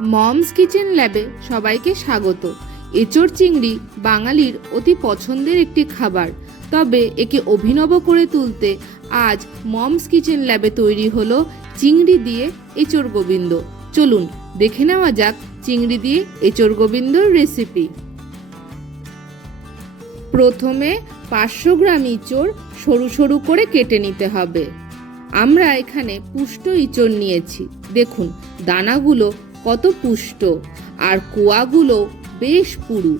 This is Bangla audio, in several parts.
মমস কিচেন ল্যাবে সবাইকে স্বাগত। এচোর চিংড়ি বাঙালির অতি পছন্দের একটি খাবার। তবে একে অভিনব করে তুলতে আজ মমস কিচেন ল্যাবে তৈরি হলো চিংড়ি দিয়ে এচোর গোবিন্দ। চলুন, দেখে নেওয়া যাক চিংড়ি দিয়ে এচোর গোবিন্দর রেসিপি প্রথমে পাঁচশো গ্রাম ইঁচড় সরু সরু করে কেটে নিতে হবে। আমরা এখানে পুষ্ট ইঁচড় নিয়েছি। দেখুন, দানাগুলো কত পুষ্ট, আর কোয়াগুলো বেশ পুরু।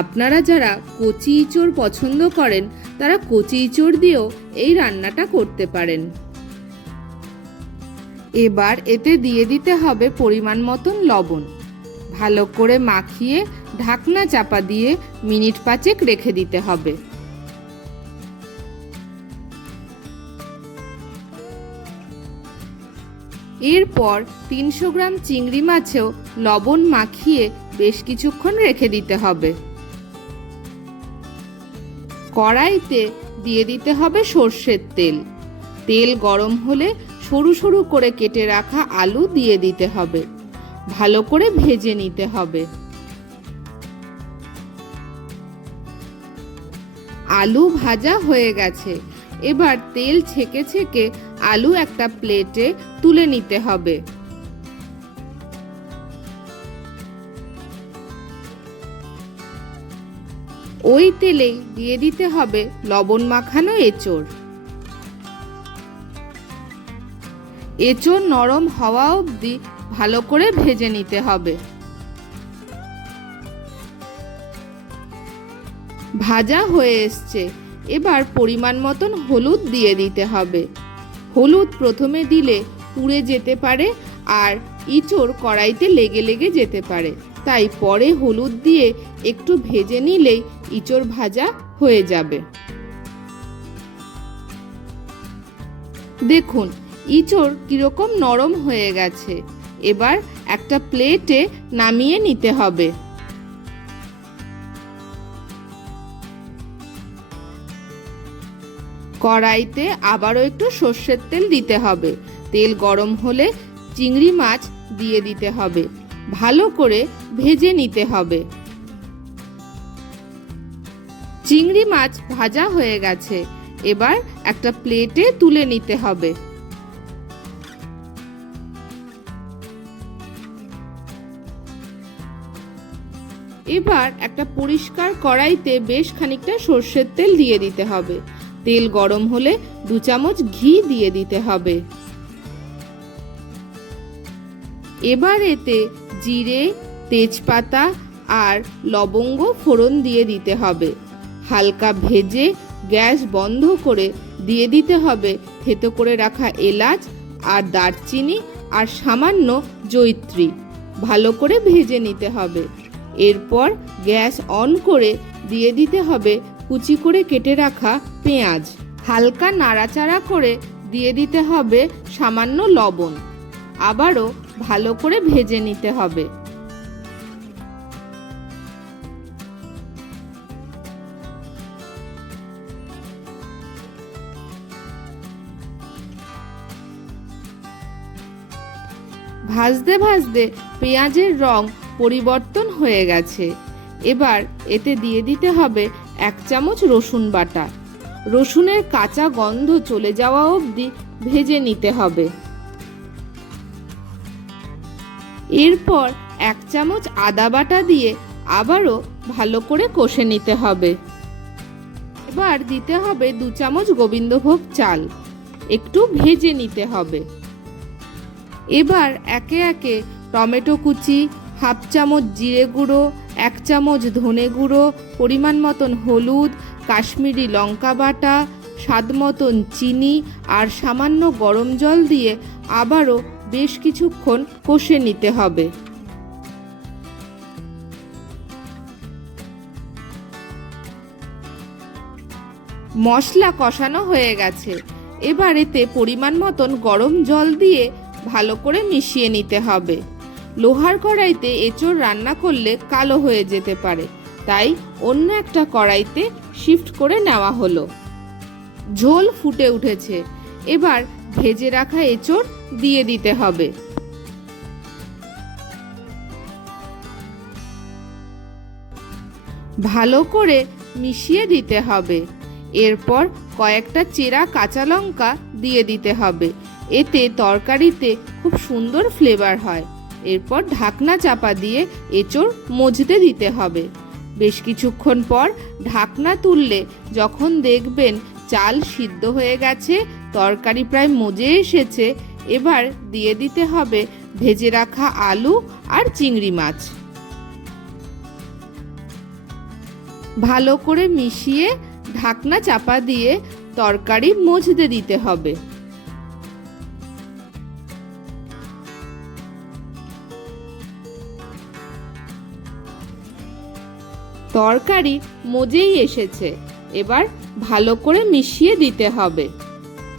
আপনারা যারা কচি ইঁচড় পছন্দ করেন, তারা কচি ইঁচড় দিয়েও এই রান্নাটা করতে পারেন। এবার এতে দিয়ে দিতে হবে পরিমাণ মতন লবণ। ভালো করে মাখিয়ে ঢাকনা চাপা দিয়ে মিনিট পাঁচেক রেখে দিতে হবে। এরপর তিনশো গ্রাম চিংড়ি মাছেও লবণ মাখিয়ে বেশ কিছুক্ষণ রেখে দিতে হবে। কড়াইতে দিয়ে দিতে হবে সর্ষের তেল। তেল গরম হলে সরু সরু করে কেটে রাখা আলু দিয়ে দিতে হবে। ভালো করে ভেজে নিতে হবে। আলু ভাজা হয়ে গেছে। এবার তেল ছেঁকে ছেঁকে আলু একটা প্লেটে তুলে নিতে হবে। ওই তেলেই দিয়ে দিতে হবে লবণ মাখানো এঁচড়। এঁচড় নরম হওয়া অবধি ভালো করে ভেজে নিতে হবে। ভাজা হয়ে এসছে। এবার পরিমাণ মতন হলুদ দিয়ে দিতে হবে। হলুদ প্রথমে দিলে পুড়ে যেতে পারে আর ইঁচড় কড়াইতে লেগে লেগে যেতে পারে। তাই পরে হলুদ দিয়ে একটু ভেজে নিলেই ইঁচড় ভাজা হয়ে যাবে। দেখুন, ইঁচড় কীরকম নরম হয়ে গেছে। এবার একটা প্লেটে নামিয়ে নিতে হবে। কড়াইতে আবারও একটু সর্ষের তেল দিতে হবে। তেল গরম হলে চিংড়ি মাছ দিয়ে দিতে হবে। ভালো করে ভেজে নিতে হবে। চিংড়ি মাছ ভাজা হয়ে গেছে। এবার একটা প্লেটে তুলে নিতে হবে। এবার একটা পরিষ্কার কড়াইতে বেশ খানিকটা সর্ষের তেল দিয়ে দিতে হবে। তেল গরম হলে দু চামচ ঘি দিয়ে দিতে হবে। এবার এতে জিরে, তেজপাতা আর লবঙ্গ ফোড়ন দিয়ে দিতে হবে। হালকা ভেজে গ্যাস বন্ধ করে দিয়ে দিতে হবে। থেতো করে রাখা এলাচ আর দারচিনি আর সামান্য জৈত্রী ভালো করে ভেজে নিতে হবে। এরপর গ্যাস অন করে দিয়ে দিতে হবে কুচি করে কেটে রাখা পেঁয়াজ। হালকা নাড়াচাড়া করে দিয়ে দিতে হবে সামান্য লবণ। আবারও ভালো করে ভেজে নিতে হবে। ভাজতে ভাজতে পেঁয়াজের রং পরিবর্তন হয়ে গেছে। এবার এতে দিয়ে দিতে হবে এক চামচ রসুন বাটা। রসুনের কাঁচা গন্ধ চলে যাওয়া অবধি ভেজে নিতে হবে। এরপর এক চামচ আদা বাটা দিয়ে আবারও ভালো করে কষে নিতে হবে। এবার দিতে হবে দু চামচ গোবিন্দভোগ চাল। একটু ভেজে নিতে হবে। এবার একে একে টমেটো কুচি হাফ চামচ জিরে গুঁড়ো, এক চামচ ধনে গুঁড়ো, পরিমাণ মতন হলুদ, কাশ্মীরি লঙ্কা বাটা, স্বাদ মতন চিনি আর সামান্য গরম জল দিয়ে আবারও বেশ কিছুক্ষণ কষে নিতে হবে। মশলা কষানো হয়ে গেছে। এবার এতে পরিমাণ মতন গরম জল দিয়ে ভালো করে মিশিয়ে নিতে হবে। লোহার কড়াইতে এঁচড় রান্না করলে কালো হয়ে যেতে পারে। তাই অন্য একটা কড়াইতে শিফট করে নেওয়া হলো। ঝোল ফুটে উঠেছে। এবার ভেজে রাখা এঁচড় দিয়ে দিতে হবে। ভালো করে মিশিয়ে দিতে হবে। এরপর কয়েকটা চেরা কাঁচা লঙ্কা দিয়ে দিতে হবে। এতে তরকারিতে খুব সুন্দর ফ্লেভার হয়। এরপর ঢাকনা চাপা দিয়ে এঁচড় মজতে দিতে হবে। বেশ কিছুক্ষণ পর ঢাকনা তুললে যখন দেখবেন চাল সিদ্ধ হয়ে গেছে, তরকারি প্রায় মজে এসেছে, এবার দিয়ে দিতে হবে ভেজে রাখা আলু আর চিংড়ি মাছ। ভালো করে মিশিয়ে ঢাকনা চাপা দিয়ে তরকারি মজতে দিতে হবে। তরকারি মজেই এসেছে। এবার ভালো করে মিশিয়ে দিতে হবে।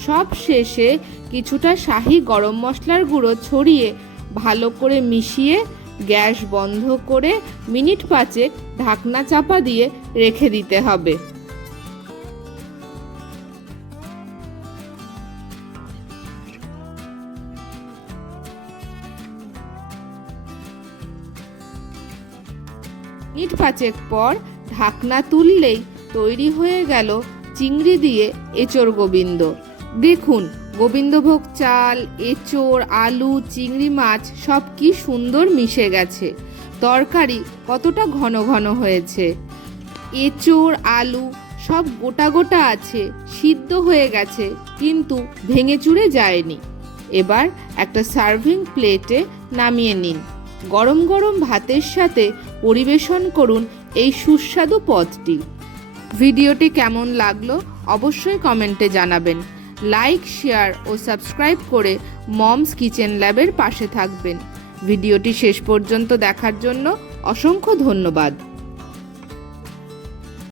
সব শেষে কিছুটা শাহি গরম মশলার গুঁড়ো ছড়িয়ে ভালো করে মিশিয়ে গ্যাস বন্ধ করে মিনিট পাঁচেক ঢাকনা চাপা দিয়ে রেখে দিতে হবে। মিনিট পাঁচেক পর ঢাকনা তুললেই তৈরি হয়ে গেল চিংড়ি দিয়ে এঁচড় গোবিন্দ। দেখুন, গোবিন্দভোগ চাল, এচোর, আলু, চিংড়ি মাছ সব কি সুন্দর মিশে গেছে। তরকারি কতটা ঘন ঘন হয়েছে। এঁচড় আলু সব গোটা গোটা আছে, সিদ্ধ হয়ে গেছে, কিন্তু ভেঙে চুরে যায়নি। এবার একটা সার্ভিং প্লেটে নামিয়ে নিন। গরম গরম ভাতের সাথে পরিবেশন করুন এই সুস্বাদু পদটি। ভিডিওটি কেমন লাগল অবশ্যই কমেন্টে জানাবেন। লাইক, শেয়ার ও সাবস্ক্রাইব করে মমস কিচেন ল্যাবের পাশে থাকবেন। ভিডিওটি শেষ পর্যন্ত দেখার জন্য অসংখ্য ধন্যবাদ।